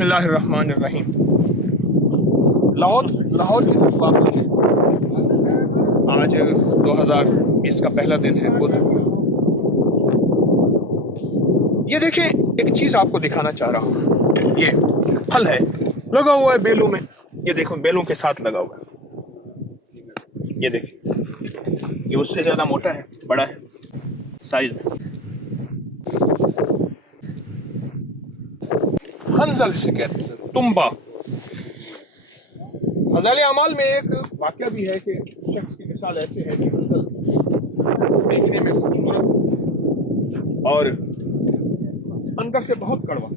بسم اللہ الرحمن الرحیم۔ لاہور کی طرف واپسی ہے۔ آج 2020 کا پہلا دن ہے بدھ۔ یہ دیکھیں، ایک چیز آپ کو دکھانا چاہ رہا ہوں۔ یہ پھل ہے، لگا ہوا ہے بیلوں میں۔ یہ دیکھو، بیلوں کے ساتھ لگا ہوا ہے۔ یہ دیکھیں، یہ اس سے زیادہ موٹا ہے، بڑا ہے سائز میں۔ ہنزل سے کہتے ہیں تمبا۔ فضائل اعمال میں ایک واقعہ بھی ہے کہ شخص کی مثال ایسے ہے کہ ہنزل دیکھنے میں خوبصورت اور اندر سے بہت کڑوا۔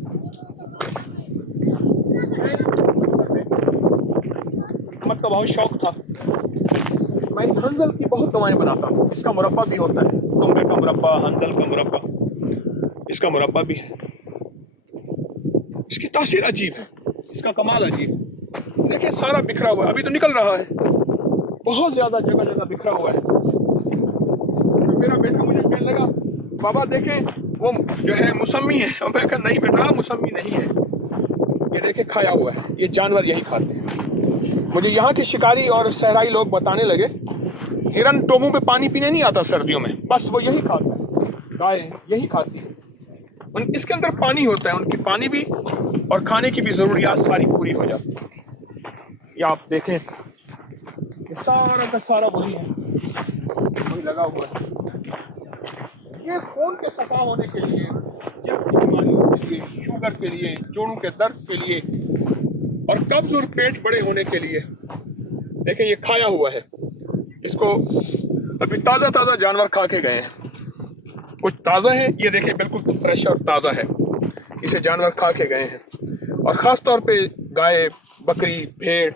حکمت کا بہت شوق تھا، میں اس ہنزل کی بہت دوائیں بناتا ہوں۔ اس کا مربع بھی ہوتا ہے، تمبے کا مربع، ہنزل کا مربع، اس کا مربع بھی ہے۔ اس کی تاثیر عجیب ہے، اس کا کمال عجیب ہے۔ دیکھیں، سارا بکھرا ہوا ہے، ابھی تو نکل رہا ہے، بہت زیادہ جگہ جگہ بکھرا ہوا ہے۔ میرا بیٹا مجھے کہنے لگا، بابا دیکھیں وہ جو ہے موسمی ہے۔ اور میں کہا نہیں بیٹا، موسمی نہیں ہے، یہ دیکھیں کھایا ہوا ہے، یہ جانور یہی کھاتے ہیں۔ مجھے یہاں کے شکاری اور صحرائی لوگ بتانے لگے، ہرن ٹوبوں پہ پانی پینے نہیں آتا سردیوں میں، بس وہ یہی کھاتا ہے، گائے یہی کھاتی ہے۔ اس کے اندر پانی ہوتا ہے، ان کی پانی بھی اور کھانے کی بھی ضروریات ساری پوری ہو جاتی ہے۔ یہ آپ دیکھیں، یہ سارا کا سارا وہی ہے، وہی لگا ہوا ہے۔ یہ خون کے صفا ہونے کے لیے، جلد کی بیماریوں کے لیے، شوگر کے لیے، جوڑوں کے درد کے لیے اور قبض اور پیٹ بڑے ہونے کے لیے۔ دیکھیں، یہ کھایا ہوا ہے، اس کو ابھی تازہ تازہ جانور کھا کے گئے ہیں۔ کچھ تازہ ہے، یہ دیکھیں بالکل فریش اور تازہ ہے، اسے جانور کھا کے گئے ہیں۔ اور خاص طور پہ گائے، بکری، بھیڑ،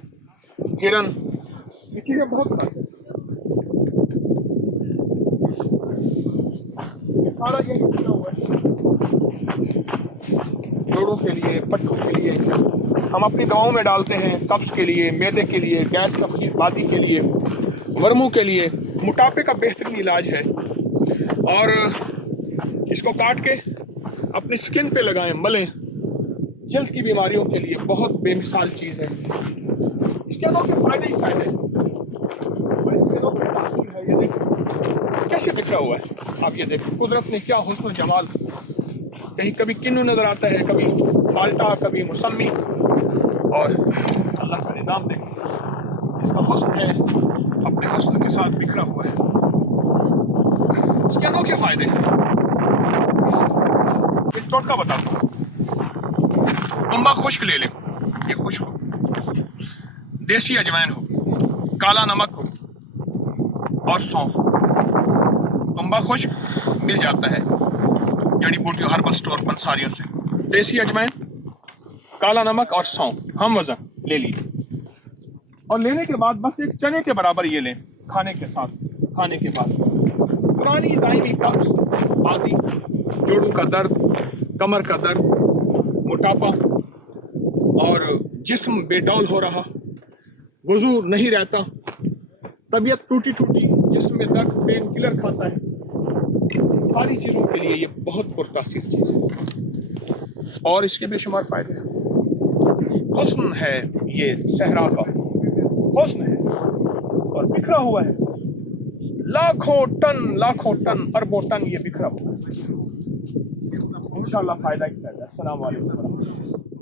ہرن، یہ چیزیں بہت کھاتے ہیں۔ یہ سارا یہی کیا ہوا ہے، جوڑوں کے لیے، پٹھوں کے لیے، ہم اپنی دواؤں میں ڈالتے ہیں، قبض کے لیے، معدے کے لیے، گیس بادی کے لیے، ورموں کے لیے، موٹاپے کا بہترین علاج ہے۔ اور اس کو کاٹ کے اپنی سکن پہ لگائیں، ملیں، جلد کی بیماریوں کے لیے بہت بے مثال چیز ہے۔ اس کے انوکھے فائدے ہی فائدے ہیں، اور اس کے انوکھی تاثیر ہے۔ یہ دیکھیں کیسے بکھرا ہوا ہے، آپ یہ دیکھیں قدرت نے کیا حسن و جمال۔ کہیں کبھی کنو نظر آتا ہے، کبھی مالٹا، کبھی موسمی، اور اللہ کا نظام دیکھیں، اس کا حسن ہے، اپنے حسن کے ساتھ بکھرا ہوا ہے۔ اس کے انوکھے فائدے ہیں۔ ایک ٹوٹکا بتاتا ہوں، تمبا خشک لے لیں، یہ خشک ہو، دیسی اجوائن ہو، کالا نمک ہو اور سونف۔ تمبا خشک مل جاتا ہے جڑی بوٹیوں، ہربل اسٹور، پنساریوں سے۔ دیسی اجوائن، کالا نمک اور سونف ہم وزن لے لیجیے، اور لینے کے بعد بس ایک چنے کے برابر یہ لیں کھانے کے ساتھ۔ کھانے کے بعد پرانی دائمی قبض، آدھی، جوڑوں کا درد، کمر کا درد، موٹاپا اور جسم بے ڈول ہو رہا، وضو نہیں رہتا، طبیعت ٹوٹی ٹوٹی، جسم میں درد، پین کلر کھاتا ہے، ساری چیزوں کے لیے یہ بہت پرتاثیر چیز ہے، اور اس کے بے شمار فائدے ہیں۔ حسن ہے یہ صحرا کا، حسن ہے اور بکھرا ہوا ہے، لاکھوں ٹن، اربوں ٹن یہ بکھرا ہوا ہے۔ انشاءاللہ فائدہ ہی فائدہ۔ السلام علیکم۔